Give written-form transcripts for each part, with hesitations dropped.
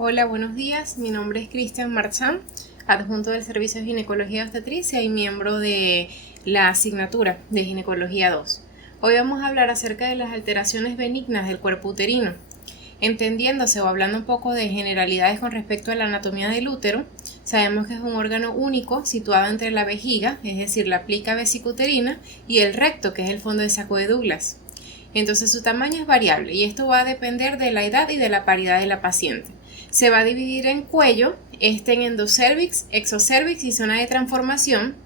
Hola, buenos días. Mi nombre es Cristian Marchán, adjunto del Servicio de Ginecología y Obstetricia y miembro de la asignatura de Ginecología 2. Hoy vamos a hablar acerca de las alteraciones benignas del cuerpo uterino. Entendiéndose o hablando un poco de generalidades con respecto a la anatomía del útero, sabemos que es un órgano único situado entre la vejiga, es decir, la plica vesicuterina, y el recto, que es el fondo de saco de Douglas. Entonces su tamaño es variable y esto va a depender de la edad y de la paridad de la paciente. Se va a dividir en cuello, en endocervix, exocervix y zona de transformación,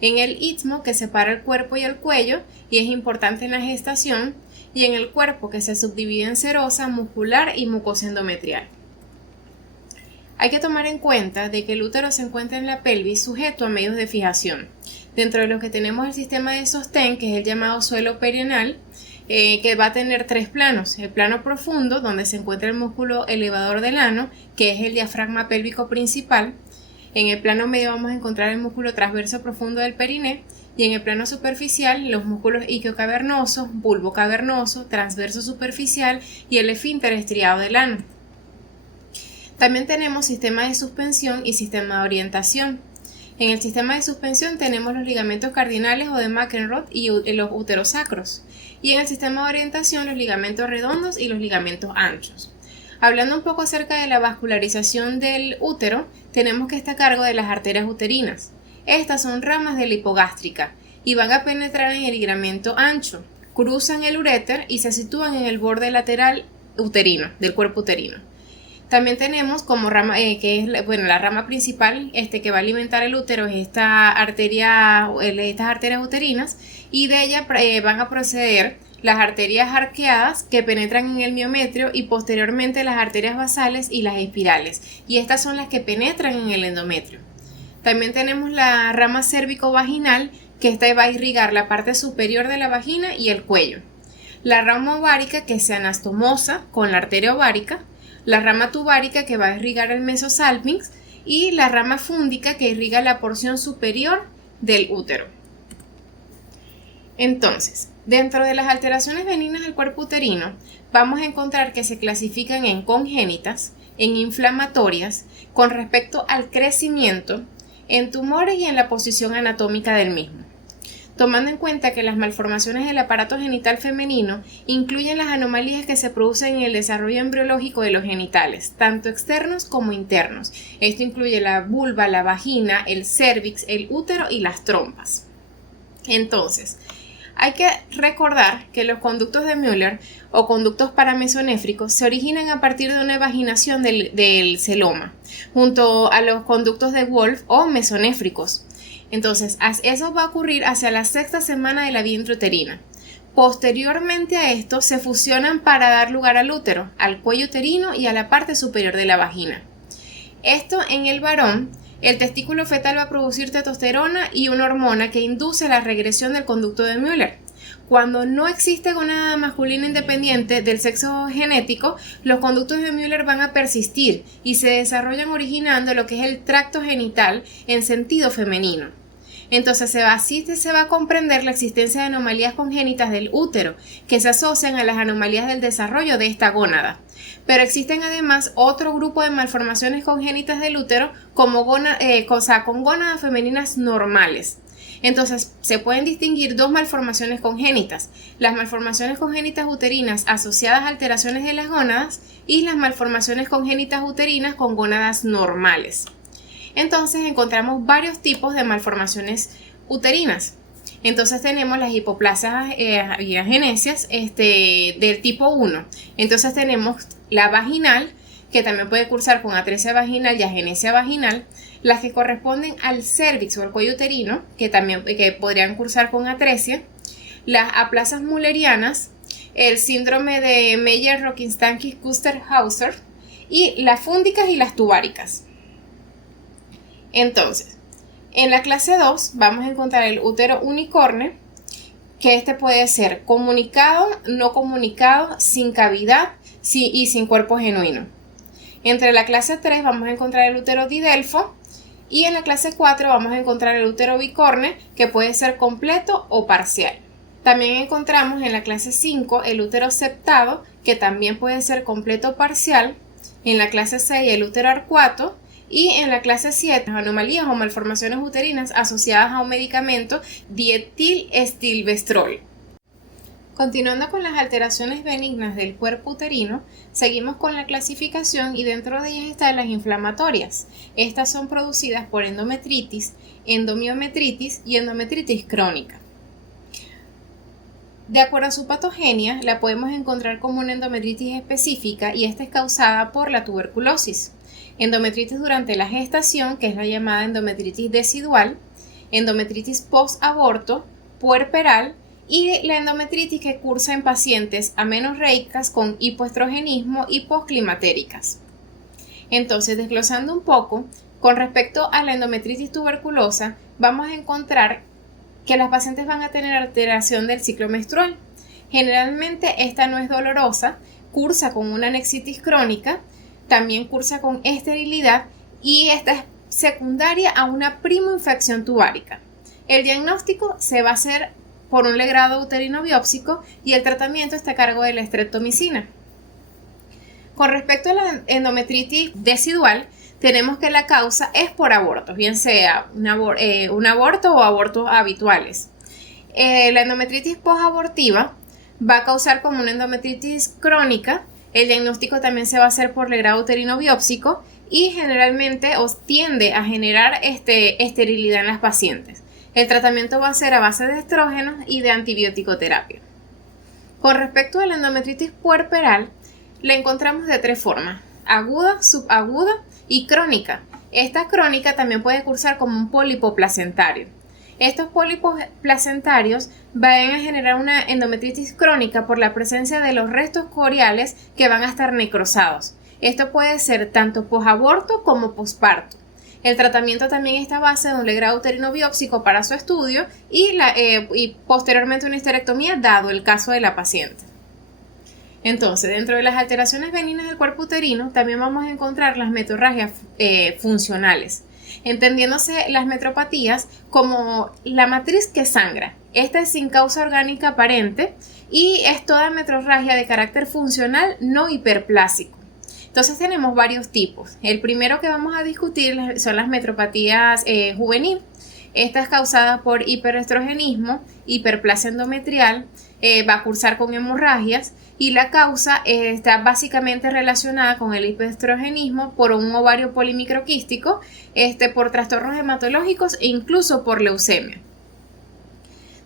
en el istmo que separa el cuerpo y el cuello y es importante en la gestación, y en el cuerpo que se subdivide en serosa, muscular y mucosa endometrial. Hay que tomar en cuenta de que el útero se encuentra en la pelvis sujeto a medios de fijación. Dentro de los que tenemos el sistema de sostén, que es el llamado suelo perineal, que va a tener tres planos. El plano profundo, donde se encuentra el músculo elevador del ano, que es el diafragma pélvico principal. En el plano medio vamos a encontrar el músculo transverso profundo del periné, y en el plano superficial los músculos isquiocavernoso, bulbo cavernoso, transverso superficial y el esfínter estriado del ano. También tenemos sistema de suspensión y sistema de orientación. En el sistema de suspensión tenemos los ligamentos cardinales o de McEnroe y los uterosacros. Y en el sistema de orientación los ligamentos redondos y los ligamentos anchos. Hablando un poco acerca de la vascularización del útero, tenemos que estar a cargo de las arterias uterinas. Estas son ramas de la hipogástrica y van a penetrar en el ligamento ancho, cruzan el uréter y se sitúan en el borde lateral uterino, del cuerpo uterino. También tenemos como rama, que es la rama principal que va a alimentar el útero, es estas arterias uterinas, y de ella van a proceder las arterias arqueadas que penetran en el miometrio y posteriormente las arterias basales y las espirales, y estas son las que penetran en el endometrio. También tenemos la rama cérvico-vaginal, que esta va a irrigar la parte superior de la vagina y el cuello. La rama ovárica, que se anastomosa con la arteria ovárica. La rama tubárica, que va a irrigar el mesosalpinx, y la rama fúndica, que irriga la porción superior del útero. Entonces, dentro de las alteraciones benignas del cuerpo uterino, vamos a encontrar que se clasifican en congénitas, en inflamatorias, con respecto al crecimiento, en tumores y en la posición anatómica del mismo. Tomando en cuenta que las malformaciones del aparato genital femenino incluyen las anomalías que se producen en el desarrollo embriológico de los genitales, tanto externos como internos. Esto incluye la vulva, la vagina, el cérvix, el útero y las trompas. Entonces, hay que recordar que los conductos de Müller o conductos paramesonéfricos se originan a partir de una vaginación del celoma, junto a los conductos de Wolff o mesonéfricos. Entonces, eso va a ocurrir hacia la sexta semana de la vida intrauterina. Posteriormente a esto, se fusionan para dar lugar al útero, al cuello uterino y a la parte superior de la vagina. Esto en el varón, el testículo fetal va a producir testosterona y una hormona que induce la regresión del conducto de Müller. Cuando no existe gónada masculina independiente del sexo genético, los conductos de Müller van a persistir y se desarrollan originando lo que es el tracto genital en sentido femenino. Entonces así se va a comprender la existencia de anomalías congénitas del útero que se asocian a las anomalías del desarrollo de esta gónada. Pero existen además otro grupo de malformaciones congénitas del útero con gónadas femeninas normales. Entonces, se pueden distinguir dos malformaciones congénitas: las malformaciones congénitas uterinas asociadas a alteraciones de las gónadas y las malformaciones congénitas uterinas con gónadas normales. Entonces, encontramos varios tipos de malformaciones uterinas. Entonces, tenemos las hipoplasias y agenesias del tipo 1. Entonces, tenemos la vaginal, que también puede cursar con atresia vaginal y agenesia vaginal, las que corresponden al cérvix o al cuello uterino, que podrían cursar con atresia, las aplasias müllerianas, el síndrome de Meyer-Rokitansky-Kuster-Hauser y las fúndicas y las tubáricas. Entonces, en la clase 2 vamos a encontrar el útero unicorne, que puede ser comunicado, no comunicado, sin cavidad y sin cuerpo genuino. Entre la clase 3 vamos a encontrar el útero didelfo, y en la clase 4 vamos a encontrar el útero bicorne, que puede ser completo o parcial. También encontramos en la clase 5 el útero septado, que también puede ser completo o parcial, En la clase 6, el útero arcuato. Y en la clase 7, anomalías o malformaciones uterinas asociadas a un medicamento dietilestilbestrol. Continuando con las alteraciones benignas del cuerpo uterino, seguimos con la clasificación y dentro de ellas están las inflamatorias. Estas son producidas por endometritis, endomiometritis y endometritis crónica. De acuerdo a su patogenia, la podemos encontrar como una endometritis específica y esta es causada por la tuberculosis. Endometritis durante la gestación, que es la llamada endometritis decidual, endometritis post-aborto, puerperal y la endometritis que cursa en pacientes amenorreicas con hipoestrogenismo y posclimatéricas. Entonces, desglosando un poco, con respecto a la endometritis tuberculosa, vamos a encontrar que las pacientes van a tener alteración del ciclo menstrual. Generalmente esta no es dolorosa, cursa con una anexitis crónica, también cursa con esterilidad y esta es secundaria a una primoinfección tubárica. El diagnóstico se va a hacer por un legrado uterino biópsico y el tratamiento está a cargo de la estreptomicina. Con respecto a la endometritis decidual, tenemos que la causa es por abortos, bien sea un aborto o abortos habituales. La endometritis posabortiva va a causar como una endometritis crónica. El diagnóstico también se va a hacer por legrado uterino biópsico y generalmente tiende a generar esterilidad en las pacientes. El tratamiento va a ser a base de estrógenos y de antibiótico-terapia. Con respecto a la endometritis puerperal, la encontramos de tres formas: aguda, subaguda y crónica. Esta crónica también puede cursar como un pólipo placentario. Estos pólipos placentarios van a generar una endometritis crónica por la presencia de los restos coriales que van a estar necrosados. Esto puede ser tanto posaborto como posparto. El tratamiento también está a base de un legrado uterino biópsico para su estudio y posteriormente una histerectomía dado el caso de la paciente. Entonces, dentro de las alteraciones benignas del cuerpo uterino también vamos a encontrar las metorragias funcionales, entendiéndose las metropatías como la matriz que sangra. Esta es sin causa orgánica aparente y es toda metrorragia de carácter funcional no hiperplásico. Entonces tenemos varios tipos. El primero que vamos a discutir son las metropatías juvenil. Esta es causada por hiperestrogenismo, hiperplasia endometrial, va a cursar con hemorragias y la causa está básicamente relacionada con el hiperestrogenismo por un ovario polimicroquístico, por trastornos hematológicos e incluso por leucemia.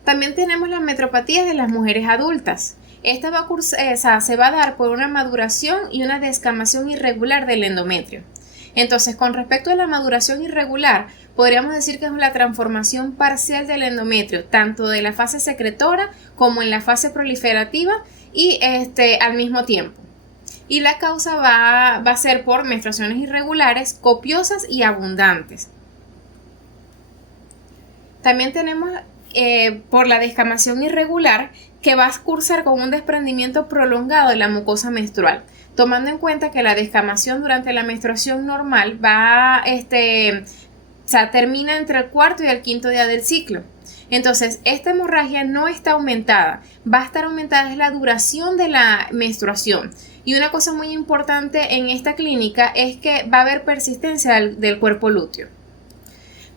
También tenemos las metropatías de las mujeres adultas. Esta se va a dar por una maduración y una descamación irregular del endometrio. Entonces, con respecto a la maduración irregular, podríamos decir que es la transformación parcial del endometrio, tanto de la fase secretora como en la fase proliferativa y al mismo tiempo. Y la causa va a ser por menstruaciones irregulares, copiosas y abundantes. También tenemos por la descamación irregular, que va a cursar con un desprendimiento prolongado de la mucosa menstrual, tomando en cuenta que la descamación durante la menstruación normal termina entre el cuarto y el quinto día del ciclo. Entonces, esta hemorragia no está aumentada, va a estar aumentada es la duración de la menstruación. Y una cosa muy importante en esta clínica es que va a haber persistencia del cuerpo lúteo.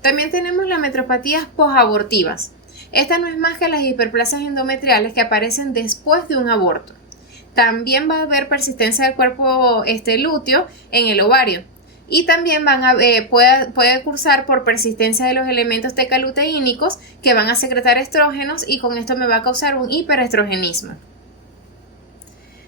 También tenemos las metropatías posabortivas. Esta no es más que las hiperplasias endometriales que aparecen después de un aborto. También va a haber persistencia del cuerpo lúteo en el ovario. Y también puede cursar por persistencia de los elementos tecaluteínicos que van a secretar estrógenos y con esto me va a causar un hiperestrogenismo.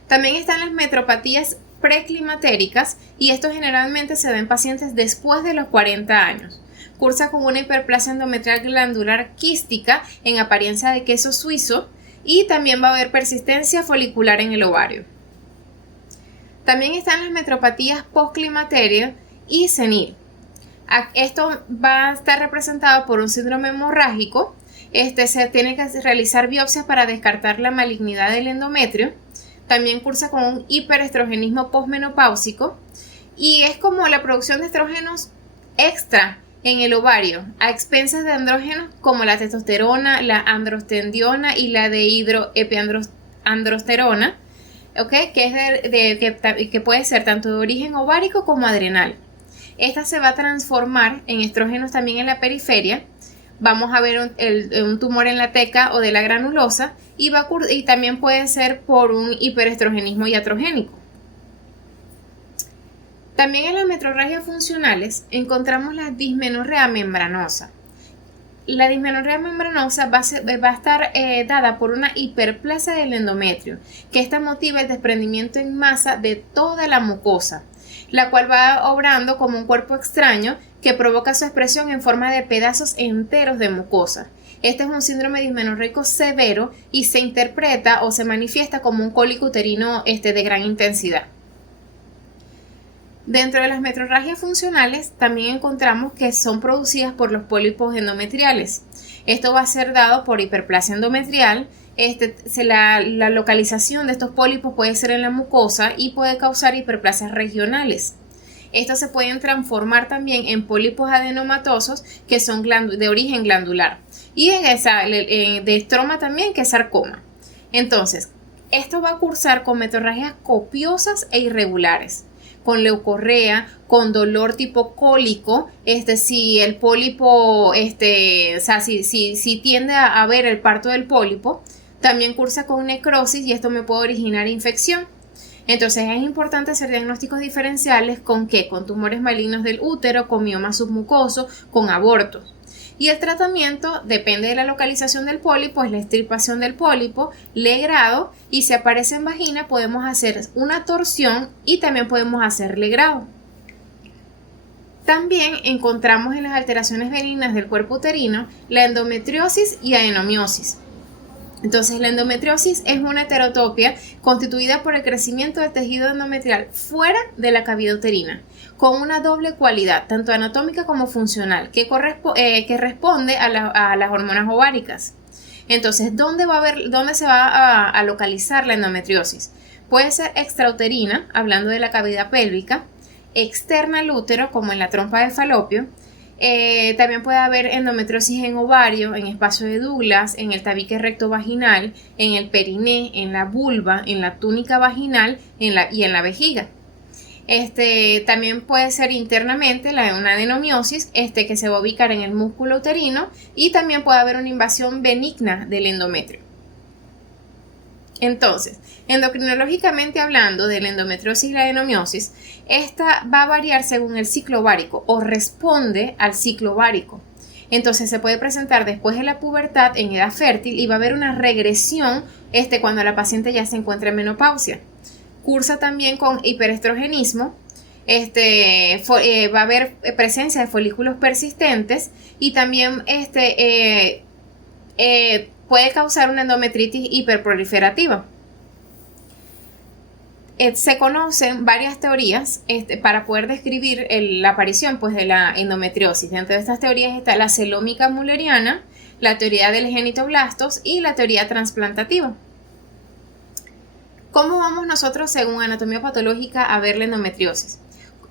También están las metropatías preclimatéricas y esto generalmente se da en pacientes después de los 40 años. Cursa con una hiperplasia endometrial glandular quística en apariencia de queso suizo y también va a haber persistencia folicular en el ovario. También están las metropatías postclimaterio y senil. Esto va a estar representado por un síndrome hemorrágico. Se tiene que realizar biopsias para descartar la malignidad del endometrio. También cursa con un hiperestrogenismo posmenopáusico y es como la producción de estrógenos extra en el ovario a expensas de andrógenos como la testosterona, la androstendiona y la dehidroepiandrosterona. ¿ok? Que es que puede ser tanto de origen ovárico como adrenal. Esta se va a transformar en estrógenos también en la periferia. Vamos a ver un tumor en la teca o de la granulosa y también puede ser por un hiperestrogenismo iatrogénico. También en las metrorragias funcionales encontramos la dismenorrea membranosa. La dismenorrea membranosa va a estar dada por una hiperplasia del endometrio, que esta motiva el desprendimiento en masa de toda la mucosa, la cual va obrando como un cuerpo extraño que provoca su expresión en forma de pedazos enteros de mucosa. Este es un síndrome dismenorreico severo y se interpreta o se manifiesta como un cólico uterino de gran intensidad. Dentro de las metrorragias funcionales también encontramos que son producidas por los pólipos endometriales. Esto va a ser dado por hiperplasia endometrial. La localización de estos pólipos puede ser en la mucosa y puede causar hiperplasias regionales. Estos se pueden transformar también en pólipos adenomatosos que son de origen glandular y de estroma también, que es sarcoma. Entonces, esto va a cursar con metrorragias copiosas e irregulares, con leucorrea, con dolor tipo cólico, si el pólipo, si tiende a ver el parto del pólipo, también cursa con necrosis y esto me puede originar infección. Entonces es importante hacer diagnósticos diferenciales con tumores malignos del útero, con mioma submucoso, con abortos. Y el tratamiento depende de la localización del pólipo, es la extirpación del pólipo, legrado, y si aparece en vagina podemos hacer una torsión y también podemos hacer legrado. También encontramos en las alteraciones benignas del cuerpo uterino la endometriosis y adenomiosis. Entonces, la endometriosis es una heterotopia constituida por el crecimiento del tejido endometrial fuera de la cavidad uterina, con una doble cualidad, tanto anatómica como funcional, que responde a las hormonas ováricas. Entonces, ¿dónde se va a localizar la endometriosis? Puede ser extrauterina, hablando de la cavidad pélvica, externa al útero, como en la trompa de falopio. También puede haber endometriosis en ovario, en espacio de Douglas, en el tabique recto vaginal, en el periné, en la vulva, en la túnica vaginal y en la vejiga. También puede ser internamente una adenomiosis que se va a ubicar en el músculo uterino, y también puede haber una invasión benigna del endometrio. Entonces, endocrinológicamente hablando de la endometriosis y la adenomiosis, esta va a variar según el ciclo ovárico o responde al ciclo ovárico. Entonces se puede presentar después de la pubertad en edad fértil y va a haber una regresión cuando la paciente ya se encuentra en menopausia. Cursa también con hiperestrogenismo, va a haber presencia de folículos persistentes y también puede causar una endometritis hiperproliferativa. Se conocen varias teorías para poder describir la aparición de la endometriosis. Dentro de estas teorías está la celómica mulleriana, la teoría del genitoblastos y la teoría transplantativa. ¿Cómo vamos nosotros, según anatomía patológica, a ver la endometriosis?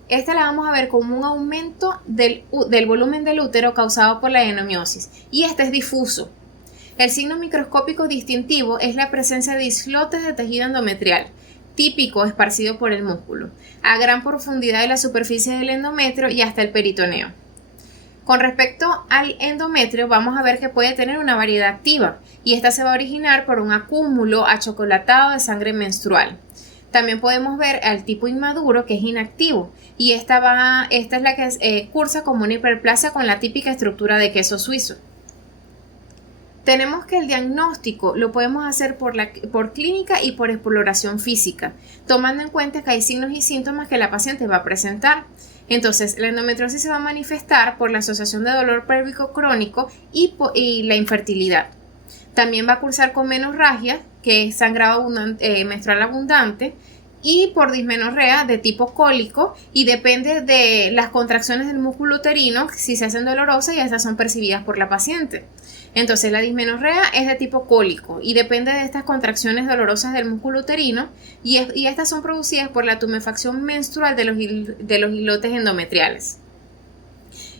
Esta la vamos a ver como un aumento del volumen del útero causado por la adenomiosis, y este es difuso. El signo microscópico distintivo es la presencia de islotes de tejido endometrial, típico esparcido por el músculo, a gran profundidad de la superficie del endometrio y hasta el peritoneo. Con respecto al endometrio, vamos a ver que puede tener una variedad activa, y esta se va a originar por un acúmulo achocolatado de sangre menstrual. También podemos ver al tipo inmaduro, que es inactivo, y esta es la que cursa como una hiperplasia con la típica estructura de queso suizo. Tenemos que el diagnóstico lo podemos hacer por clínica y por exploración física, tomando en cuenta que hay signos y síntomas que la paciente va a presentar. Entonces, la endometriosis se va a manifestar por la asociación de dolor pélvico crónico y la infertilidad. También va a cursar con menorragia, que es sangrado menstrual abundante, y por dismenorrea de tipo cólico, y depende de las contracciones del músculo uterino, si se hacen dolorosas, y estas son percibidas por la paciente. Entonces, la dismenorrea es de tipo cólico y depende de estas contracciones dolorosas del músculo uterino, y estas son producidas por la tumefacción menstrual de los islotes endometriales.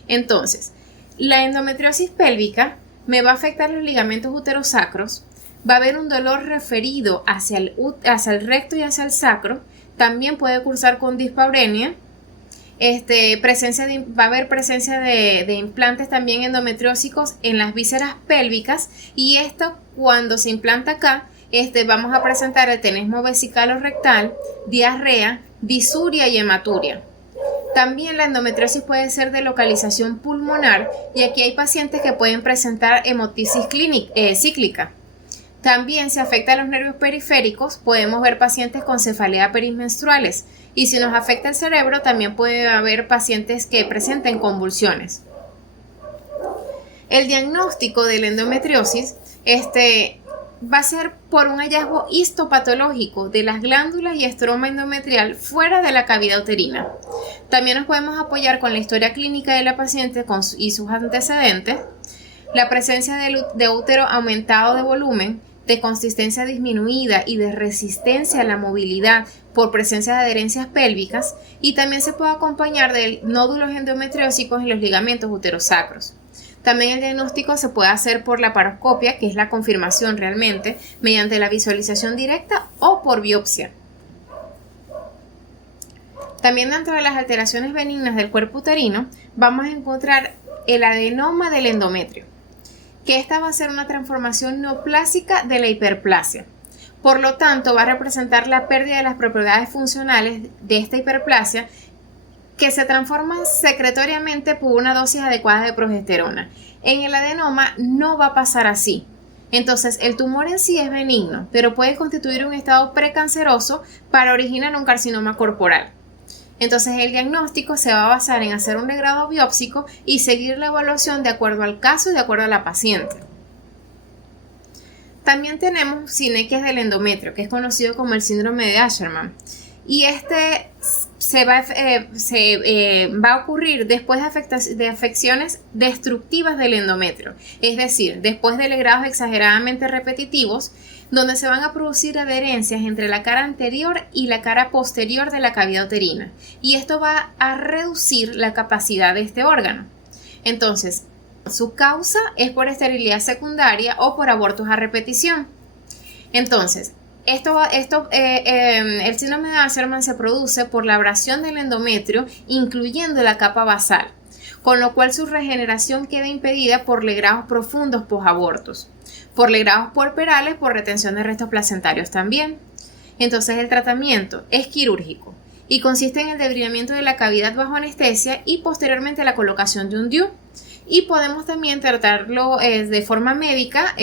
Entonces, la endometriosis pélvica me va a afectar los ligamentos uterosacros, Va a haber un dolor referido hacia el recto y hacia el sacro. También puede cursar con dispaurenia. Va a haber presencia de implantes también endometriósicos en las vísceras pélvicas, y esto cuando se implanta acá, vamos a presentar el tenesmo vesicalo-rectal, diarrea, disuria y hematuria. También la endometriosis puede ser de localización pulmonar, y aquí hay pacientes que pueden presentar hemotisis cíclica. También si afecta a los nervios periféricos, podemos ver pacientes con cefalea perimenstruales, y si nos afecta el cerebro, también puede haber pacientes que presenten convulsiones. El diagnóstico de la endometriosis va a ser por un hallazgo histopatológico de las glándulas y estroma endometrial fuera de la cavidad uterina. También nos podemos apoyar con la historia clínica de la paciente y sus antecedentes, la presencia de útero aumentado de volumen, de consistencia disminuida y de resistencia a la movilidad por presencia de adherencias pélvicas, y también se puede acompañar de nódulos endometriósicos en los ligamentos uterosacros. También el diagnóstico se puede hacer por la laparoscopia, que es la confirmación realmente, mediante la visualización directa o por biopsia. También dentro de las alteraciones benignas del cuerpo uterino vamos a encontrar el adenoma del endometrio, que esta va a ser una transformación neoplásica de la hiperplasia. Por lo tanto, va a representar la pérdida de las propiedades funcionales de esta hiperplasia, que se transforman secretoriamente por una dosis adecuada de progesterona. En el adenoma no va a pasar así. Entonces, el tumor en sí es benigno, pero puede constituir un estado precanceroso para originar un carcinoma corporal. Entonces, el diagnóstico se va a basar en hacer un regrado biópsico y seguir la evaluación de acuerdo al caso y de acuerdo a la paciente. También tenemos sinequias del endometrio, que es conocido como el síndrome de Asherman. Y va a ocurrir después de afecciones destructivas del endometrio, es decir, después de legrados exageradamente repetitivos, donde se van a producir adherencias entre la cara anterior y la cara posterior de la cavidad uterina, y esto va a reducir la capacidad de este órgano. Entonces, su causa es por esterilidad secundaria o por abortos a repetición. Entonces, el síndrome de Asherman se produce por la abrasión del endometrio, incluyendo la capa basal, con lo cual su regeneración queda impedida por legrados profundos posabortos, por legrados puerperales, por retención de restos placentarios también. Entonces, el tratamiento es quirúrgico y consiste en el debridamiento de la cavidad bajo anestesia y posteriormente la colocación de un DIU. Y podemos también tratarlo de forma médica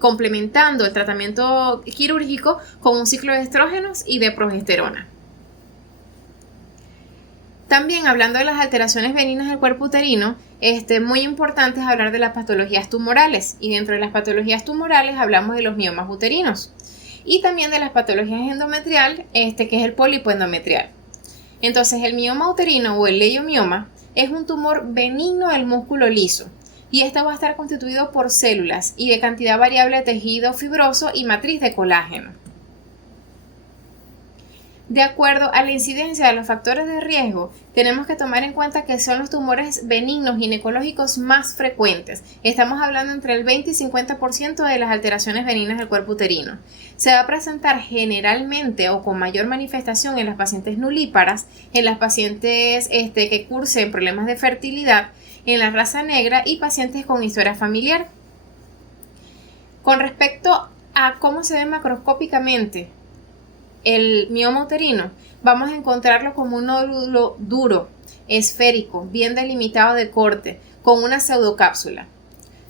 complementando el tratamiento quirúrgico con un ciclo de estrógenos y de progesterona. También, hablando de las alteraciones benignas del cuerpo uterino, muy importante es hablar de las patologías tumorales, y dentro de las patologías tumorales hablamos de los miomas uterinos y también de las patologías endometrial, que es el pólipo endometrial. Entonces, el mioma uterino o el leiomioma es un tumor benigno del músculo liso, y este va a estar constituido por células y de cantidad variable de tejido fibroso y matriz de colágeno. De acuerdo a la incidencia de los factores de riesgo, tenemos que tomar en cuenta que son los tumores benignos ginecológicos más frecuentes. Estamos hablando entre el 20 y 50% de las alteraciones benignas del cuerpo uterino. Se va a presentar generalmente o con mayor manifestación en las pacientes nulíparas, en las pacientes que cursen problemas de fertilidad, en la raza negra y pacientes con historia familiar. Con respecto a cómo se ve macroscópicamente el mioma uterino, vamos a encontrarlo como un nódulo duro, esférico, bien delimitado de corte, con una pseudocápsula.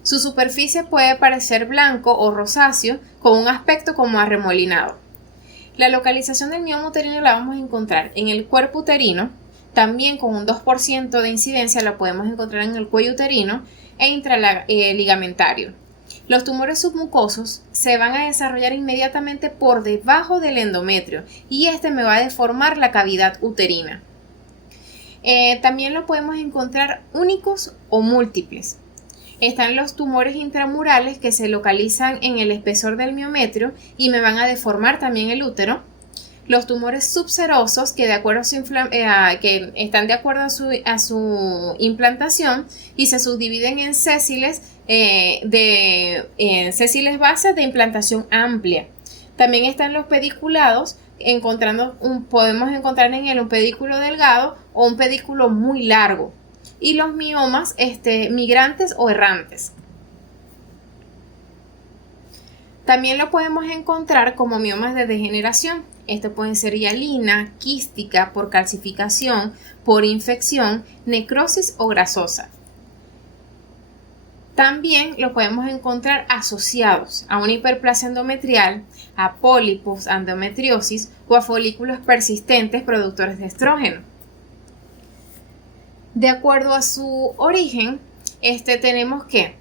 Su superficie puede parecer blanco o rosáceo, con un aspecto como arremolinado. La localización del mioma uterino la vamos a encontrar en el cuerpo uterino, también con un 2% de incidencia la podemos encontrar en el cuello uterino e intraligamentario. Los tumores submucosos se van a desarrollar inmediatamente por debajo del endometrio y me va a deformar la cavidad uterina. También lo podemos encontrar únicos o múltiples. Están los tumores intramurales que se localizan en el espesor del miometrio y me van a deformar también el útero. Los tumores subserosos, que, de acuerdo a que están de acuerdo a su implantación y se subdividen en sésiles, sésiles bases de implantación amplia. También están los pediculados, podemos encontrar en él un pedículo delgado o un pedículo muy largo. Y los miomas migrantes o errantes. También lo podemos encontrar como miomas de degeneración. Esto pueden ser hialina, quística, por calcificación, por infección, necrosis o grasosa. También lo podemos encontrar asociados a una hiperplasia endometrial, a pólipos, a endometriosis o a folículos persistentes productores de estrógeno. De acuerdo a su origen, tenemos que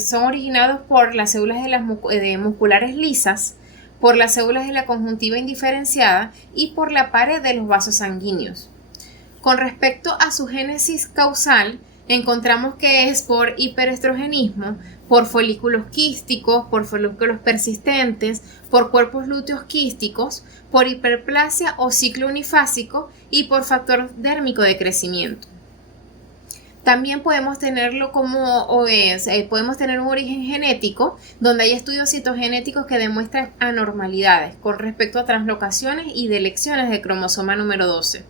son originados por las células de musculares lisas, por las células de la conjuntiva indiferenciada y por la pared de los vasos sanguíneos. Con respecto a su génesis causal, encontramos que es por hiperestrogenismo, por folículos quísticos, por folículos persistentes, por cuerpos lúteos quísticos, por hiperplasia o ciclo unifásico y por factor dérmico de crecimiento. También podemos tenerlo podemos tener un origen genético, donde hay estudios citogenéticos que demuestran anormalidades con respecto a translocaciones y delecciones del cromosoma número 12.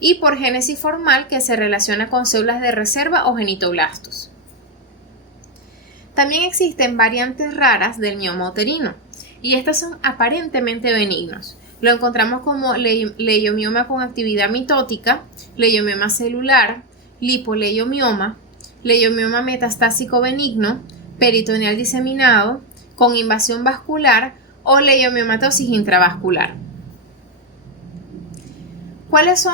Y por génesis formal, que se relaciona con células de reserva o genitoblastos. También existen variantes raras del mioma uterino, y estas son aparentemente benignos. Lo encontramos como leiomioma con actividad mitótica, leiomioma celular, lipoleiomioma, leiomioma metastásico benigno, peritoneal diseminado, con invasión vascular o leiomiomatosis intravascular. ¿Cuál es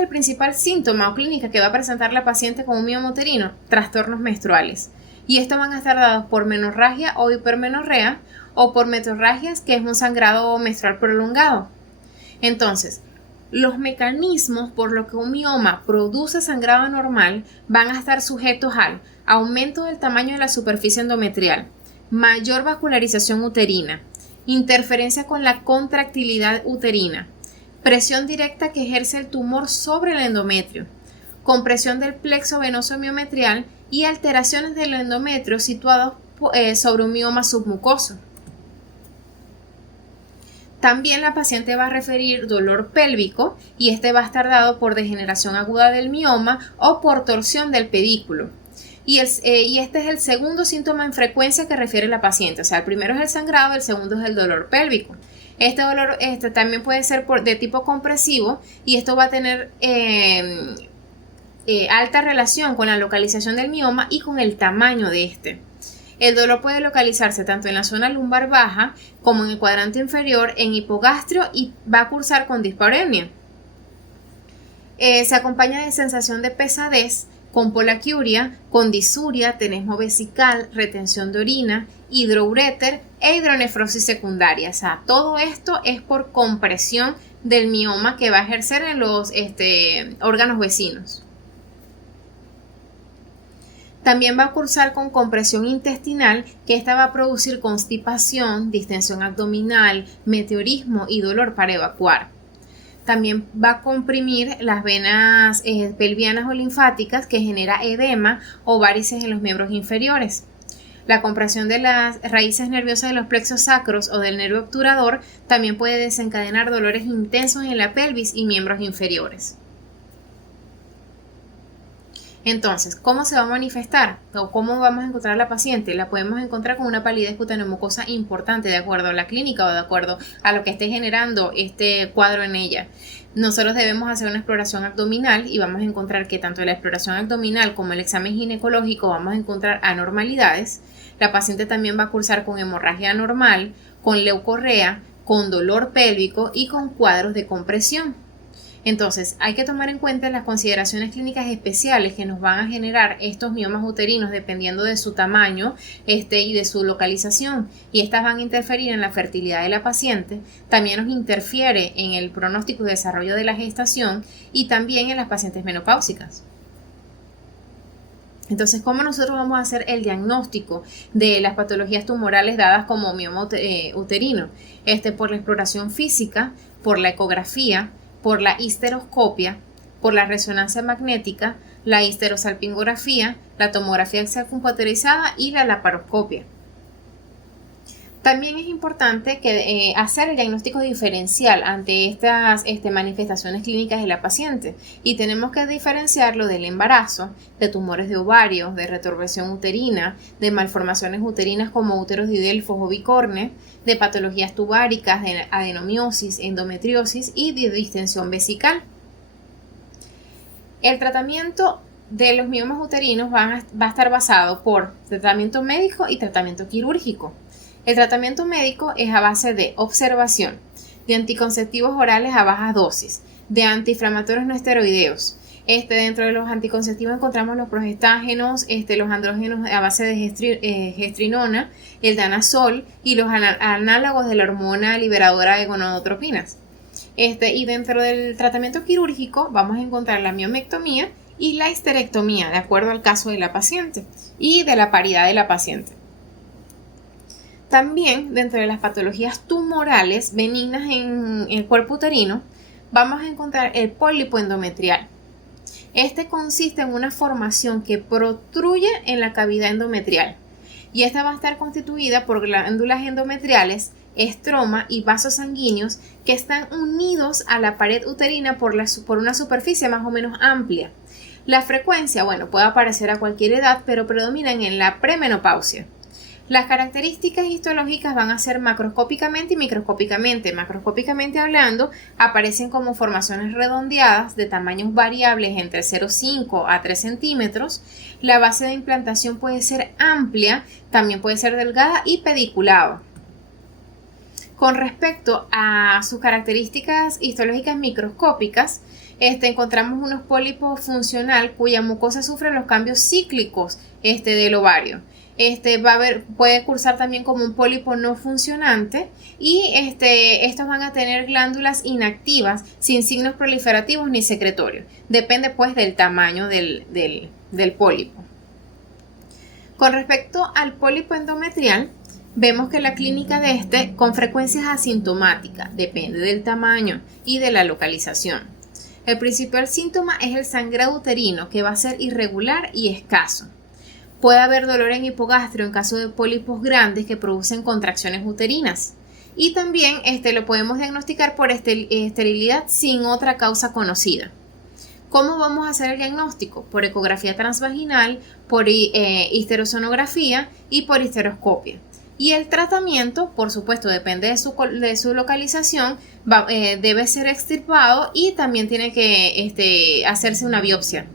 el principal síntoma o clínica que va a presentar la paciente con un mioma uterino? Trastornos menstruales. Y estos van a estar dados por menorragia o hipermenorrea o por metorragias, que es un sangrado menstrual prolongado. Entonces, los mecanismos por los que un mioma produce sangrado anormal van a estar sujetos al aumento del tamaño de la superficie endometrial, mayor vascularización uterina, interferencia con la contractilidad uterina, presión directa que ejerce el tumor sobre el endometrio, compresión del plexo venoso miometrial y alteraciones del endometrio situados sobre un mioma submucoso. También la paciente va a referir dolor pélvico y va a estar dado por degeneración aguda del mioma o por torsión del pedículo. Y este es el segundo síntoma en frecuencia que refiere la paciente. O sea, el primero es el sangrado, el segundo es el dolor pélvico. Este dolor también puede ser de tipo compresivo y esto va a tener alta relación con la localización del mioma y con el tamaño de este. El dolor puede localizarse tanto en la zona lumbar baja como en el cuadrante inferior, en hipogastrio, y va a cursar con dispareunia. Se acompaña de sensación de pesadez, con polaquiuria, con disuria, tenesmo vesical, retención de orina, hidrouréter e hidronefrosis secundaria. O sea, todo esto es por compresión del mioma que va a ejercer en los órganos vecinos. También va a cursar con compresión intestinal, que esta va a producir constipación, distensión abdominal, meteorismo y dolor para evacuar. También va a comprimir las venas pelvianas o linfáticas, que genera edema o varices en los miembros inferiores. La compresión de las raíces nerviosas de los plexos sacros o del nervio obturador también puede desencadenar dolores intensos en la pelvis y miembros inferiores. Entonces, ¿cómo se va a manifestar? ¿O cómo vamos a encontrar a la paciente? La podemos encontrar con una palidez cutáneo-mucosa importante, de acuerdo a la clínica o de acuerdo a lo que esté generando este cuadro en ella. Nosotros debemos hacer una exploración abdominal y vamos a encontrar que tanto en la exploración abdominal como el examen ginecológico vamos a encontrar anormalidades. La paciente también va a cursar con hemorragia anormal, con leucorrea, con dolor pélvico y con cuadros de compresión. Entonces, hay que tomar en cuenta las consideraciones clínicas especiales que nos van a generar estos miomas uterinos dependiendo de su tamaño y de su localización, y estas van a interferir en la fertilidad de la paciente. También nos interfiere en el pronóstico y desarrollo de la gestación y también en las pacientes menopáusicas. Entonces, ¿cómo nosotros vamos a hacer el diagnóstico de las patologías tumorales dadas como mioma uterino? Por la exploración física, por la ecografía, por la histeroscopia, por la resonancia magnética, la histerosalpingografía, la tomografía axial computarizada y la laparoscopia. También es importante hacer el diagnóstico diferencial ante estas manifestaciones clínicas de la paciente, y tenemos que diferenciarlo del embarazo, de tumores de ovario, de retroversión uterina, de malformaciones uterinas como úteros de Delfos o bicorne, de patologías tubáricas, de adenomiosis, endometriosis y de distensión vesical. El tratamiento de los miomas uterinos va a estar basado por tratamiento médico y tratamiento quirúrgico. El tratamiento médico es a base de observación, de anticonceptivos orales a bajas dosis, de antiinflamatorios no esteroideos. Dentro de los anticonceptivos encontramos los progestágenos, los andrógenos a base de gestrinona, el danazol y los análogos de la hormona liberadora de gonadotropinas. Y dentro del tratamiento quirúrgico vamos a encontrar la miomectomía y la histerectomía, de acuerdo al caso de la paciente y de la paridad de la paciente. También dentro de las patologías tumorales benignas en el cuerpo uterino vamos a encontrar el pólipo endometrial. Consiste en una formación que protruye en la cavidad endometrial, y esta va a estar constituida por glándulas endometriales, estroma y vasos sanguíneos que están unidos a la pared uterina por una superficie más o menos amplia. La frecuencia, puede aparecer a cualquier edad, pero predominan en la premenopausia. Las características histológicas van a ser macroscópicamente y microscópicamente. Macroscópicamente hablando, aparecen como formaciones redondeadas de tamaños variables entre 0,5 a 3 centímetros. La base de implantación puede ser amplia, también puede ser delgada y pediculada. Con respecto a sus características histológicas microscópicas, encontramos unos pólipos funcional cuya mucosa sufre los cambios cíclicos del ovario. Puede cursar también como un pólipo no funcionante, y estos van a tener glándulas inactivas sin signos proliferativos ni secretorios. Depende pues del tamaño del pólipo. Con respecto al pólipo endometrial, vemos que la clínica de con frecuencia es asintomática, depende del tamaño y de la localización. El principal síntoma es el sangrado uterino, que va a ser irregular y escaso. Puede haber dolor en hipogastrio en caso de pólipos grandes que producen contracciones uterinas. Y también lo podemos diagnosticar por esterilidad sin otra causa conocida. ¿Cómo vamos a hacer el diagnóstico? Por ecografía transvaginal, por histerosonografía y por histeroscopia. Y el tratamiento, por supuesto, depende de su localización, debe ser extirpado, y también tiene que hacerse una biopsia